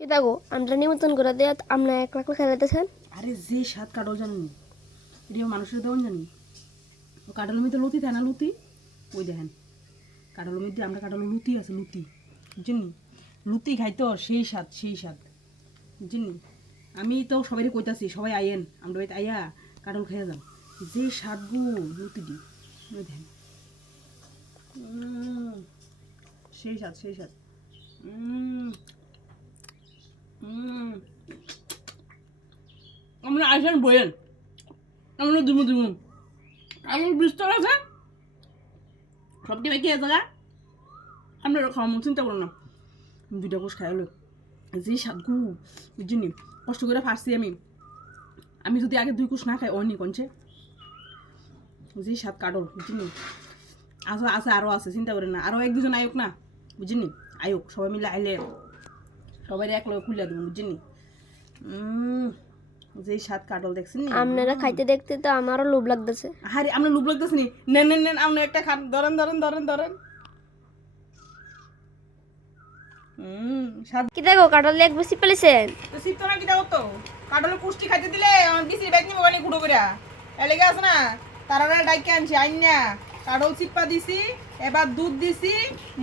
kita go আমরা নিমন্ত্রণ করে দেয়া আমরা একলা একলা খেলাতেছেন। আরে যে স্বাদ কাটল জানি এটা মানুষের দেওয়ান জানি ও কাটালের মধ্যে লতি থাকে না লতি ওই দেখেন কাটালের মধ্যে আমরা কাটালো লুতি আছে লুতি বুঝছেন লুতি খাইতো সেই স্বাদ বুঝছেন আমি তো সবাই কইতাছি সবাই আইয়েন আমরা বাড়িতে আইয়া কাটল খেয়ে যাও যে স্বাদ গো লুতি দি ওই দেখেন সেই স্বাদ আমরা আইসেন বইয়েন আমরা দুমু আমার বিস্তর আছে সবটি বেঁকে আছে গা আমরা খাওয়া চিন্তা করো না দুইটা কোষ খাইলো যে স্বাদ গু বুঝিনি কষ্ট করে ফার্সি আমি যদি আগে 2 কোষ না খাই অনি কনছে যে স্বাদ কাটল বুঝিনি আছে আরও আছে চিন্তা করেন না আরও 1-2 জন আয়োক না বুঝিনি আয়োক সবাই মিলে আইলে সবাই এক লগে খুলে দেবো বুঝিনি যে স্বাদ কাটল দেখছেন নি আপনারা খাইতে দেখতে তো আমারও লোভ লাগতেছে। আরে আমরা লোভ লাগতেছে নি নেন আপনি একটা খান ধরেন স্বাদ kita go কাটল এক বেশি পেলেছেন তো সিপ্ত না কিটা হতো কাটলে পুষ্টি খাইতে দিলে বিসি ব্যাগ নিব গানি কুড়ো কইরা এলাকা আছে না তারারা ডাইকে আনছি আইনা কাটল চিপ্পা দিছি এবার দুধ দিছি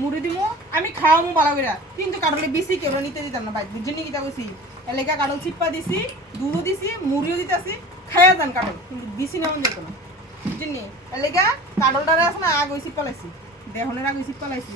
মুড়ি দিমু আমি খাওয়ামু ভালো কইরা কিন্তু কাটলে বিসি কেউ নিতে দিতাম না ভাই বুঝছেন কিটা কইছি এলাকা কাটল চিপ্পা দিছি দুধও দিছি মুড়িও দিতাছি খাইয়া যান কাটল কিন্তু বিসি নেওয়া যেত না বুঝছেন এলাকা কাটলটারে আছে না আগ ওই চিপ্পা লাইছি দেহনের আগ ওই চিপ্পা লাইছি